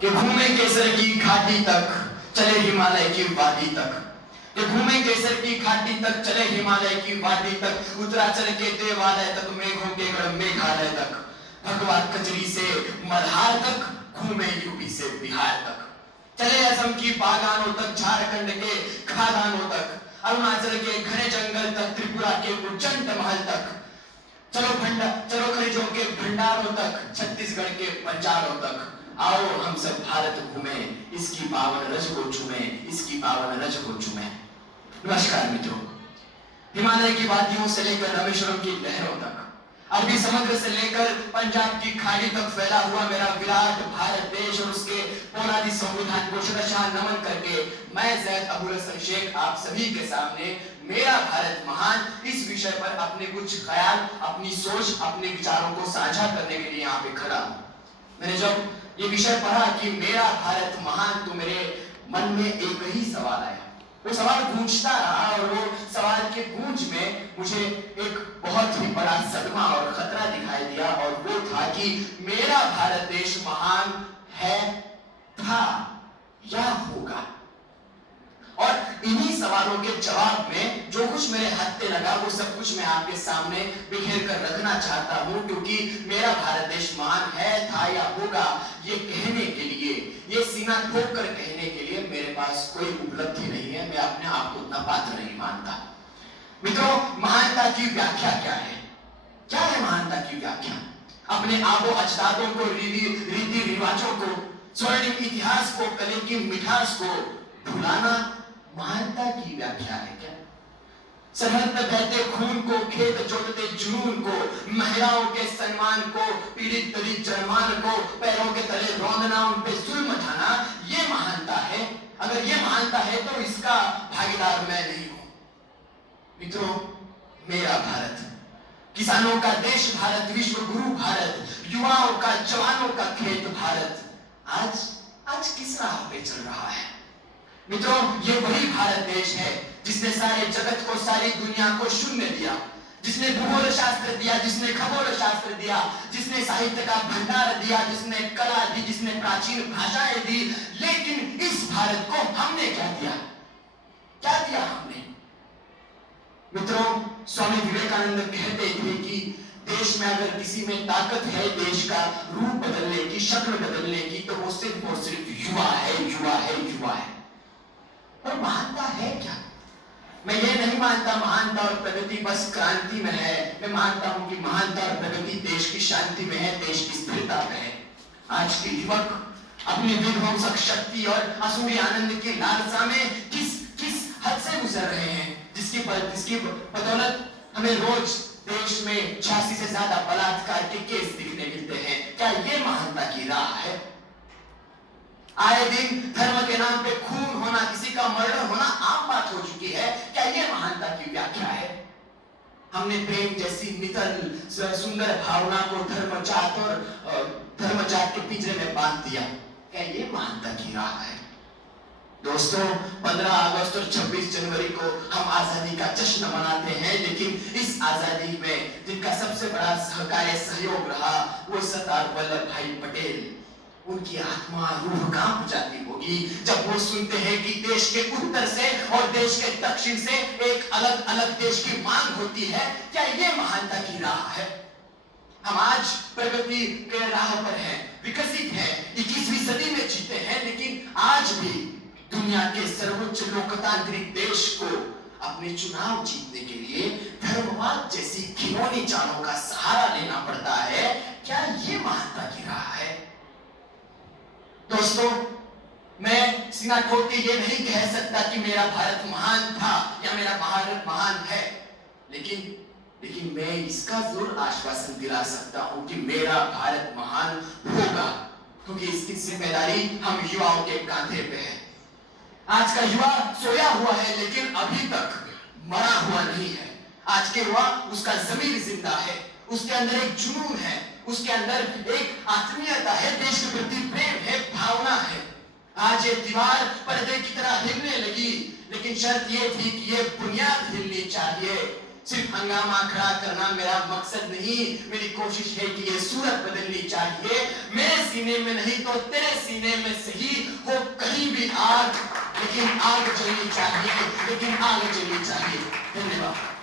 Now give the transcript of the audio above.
कि घूमे केसर की घाटी तक, चले हिमालय की वादी तक। कि घूमे केसर की घाटी तक, चले हिमालय की वादी तक, उत्तराचल के देवालय तक, मेघों के गढ़ मेघालय तक, भगवा कचरी से मल्हार तक, घूमे यूपी से बिहार तक, चले असम की बागानों तक, झारखंड के खादानों तक, अरुणाचल के घने जंगल तक, त्रिपुरा के उज्जैन महल तक, चलो खनिजों के भंडारों तक, छत्तीसगढ़ के बंजारों तक। आओ हम सब भारत घूमे, इसकी पावन रज को चूमे, इसकी पावन रज को चूमे। नमस्कार मित्रों, हिमालय की वादियों से लेकर रामेश्वरम की लहरों तक, अरबी समुद्र से लेकर पंजाब की खाड़ी तक फैला हुआ मेरा विराट भारत देश और उसके पोलादी संविधान को शतशः नमन करके मैं ज़ैद अबुल हसन शेख आप सभी के सामने मेरा भारत महान इस विषय पर अपने कुछ ख्याल, अपनी सोच, अपने विचारों को साझा करने के लिए यहाँ पे खड़ा हूँ। मैंने जब ये विषय पढ़ा कि मेरा भारत महान, तो मेरे मन में एक ही सवाल आया। वो सवाल गूंजता रहा और वो सवाल के गूंज में मुझे एक बहुत ही बड़ा सदमा और खतरा दिखाई दिया, और वो था कि मेरा भारत देश महान है, था या होगा। और इन्हीं सवालों के जवाब में जो कुछ मेरे हत्थे लगा वो सब कुछ मैं आपके सामने बिखेर कर रखना चाहता हूं, क्योंकि मेरा भारत देश महान है, था या होगा, ये कहने के लिए, ये सीना ठोक कर कहने के लिए मेरे पास कोई उपलब्धि नहीं है। मैं अपने आप को उतना पात्र नहीं मानता। मित्रों, महानता की व्याख्या क्या है? क्या है महानता की व्याख्या? अपने आबो अजदादों को, रीति रिवाजों को, स्वर्णिम इतिहास को, कले की मिठास को भुलाना महानता की व्याख्या है क्या? सरहद पे बहते खून को, खेत जोतते जुनून को, महिलाओं के सम्मान को, पीड़ित दलित जनमान को पैरों के तले रौंदना, उन पे जुल्म ढाना, ये महानता है? अगर ये महानता है तो इसका भागीदार मैं नहीं हूं। मित्रों, मेरा भारत, किसानों का देश भारत, विश्व गुरु भारत, युवाओं का, जवानों का खेत भारत आज किस राह पे चल रहा है? मित्रों, ये वही भारत देश है जिसने सारे जगत को, सारी दुनिया को शून्य दिया, जिसने भूगोल शास्त्र दिया, जिसने खगोल शास्त्र दिया, जिसने साहित्य का भंडार दिया, जिसने कला दी, जिसने प्राचीन भाषाएं दी। लेकिन इस भारत को हमने क्या दिया? क्या दिया हमने? मित्रों, स्वामी विवेकानंद कहते थे कि देश में अगर किसी में ताकत है देश का रूप बदलने की, शक्ल बदलने की, तो वो सिर्फ और सिर्फ युवा है, युवा है, युवा है। और महानता है क्या? मैं ये नहीं मानता महानता और प्रगति बस क्रांति में है। मैं मानता हूं कि महानता और प्रगति देश की शांति में है, देश की स्थिरता में है। आज के युवक अपनी विध्वंसक शक्ति और असुरी आनंद की लालसा में किस हद से गुजर रहे हैं, जिसकी बदौलत हमें रोज देश में 86 से ज्यादा बलात्कार के केस दिखने मिलते हैं। क्या ये महानता की राह है? आए दिन धर्म के नाम पे खून होना, किसी का मर्डर होना आम बात हो चुकी है। क्या ये महानता की व्याख्या है? हमने प्रेम जैसी नितल सुंदर भावना को धर्म जात के पिंजरे में बांध दिया। क्या ये महानता की राह है? दोस्तों, 15 अगस्त और 26 जनवरी को हम आजादी का जश्न मनाते हैं, लेकिन इस आजादी में जिनका सबसे बड़ा सहकार्य सहयोग रहा वो सरदार वल्लभ भाई पटेल। उनकी आत्मा, रूह कांप जाती होगी जब वो सुनते हैं कि देश के उत्तर से और देश के दक्षिण से एक अलग अलग देश की मांग होती है। क्या ये महानता की राह है? हम आज प्रगति के राह पर हैं, विकसित हैं, 21वीं सदी में जीते हैं, लेकिन आज भी दुनिया के सर्वोच्च लोकतांत्रिक देश को अपने चुनाव जीतने के लिए धर्मवाद जैसी घिनौनी चालों का सहारा लेना पड़ता है। क्या ये महानता की राह है? दोस्तों, मैं सीना ठोक के ये नहीं कह सकता कि मेरा भारत महान था या मेरा भारत महान है, लेकिन मैं इसका जरूर आश्वासन दिला सकता हूं कि मेरा भारत महान होगा, क्योंकि इसकी जिम्मेदारी हम युवाओं के कांधे पे है। आज का युवा सोया हुआ है, लेकिन अभी तक मरा हुआ नहीं है। आज के युवा, उसका ज़मीर जिंदा है, उसके अंदर एक जुनून है, उसके अंदर एक आत्मीयता है, देश के प्रति प्रेम है, भावना है। आज ये दीवार पर्दे की तरह हिलने लगी, लेकिन शर्त ये थी कि ये बुनियाद हिलनी चाहिए। सिर्फ हंगामा खड़ा करना मेरा मकसद नहीं, मेरी कोशिश है कि ये सूरत बदलनी चाहिए। मेरे सीने में नहीं तो तेरे सीने में सही हो कहीं भी आग, लेकिन आग जलनी चाहिए, लेकिन आग जलनी चाहिए। धन्यवाद।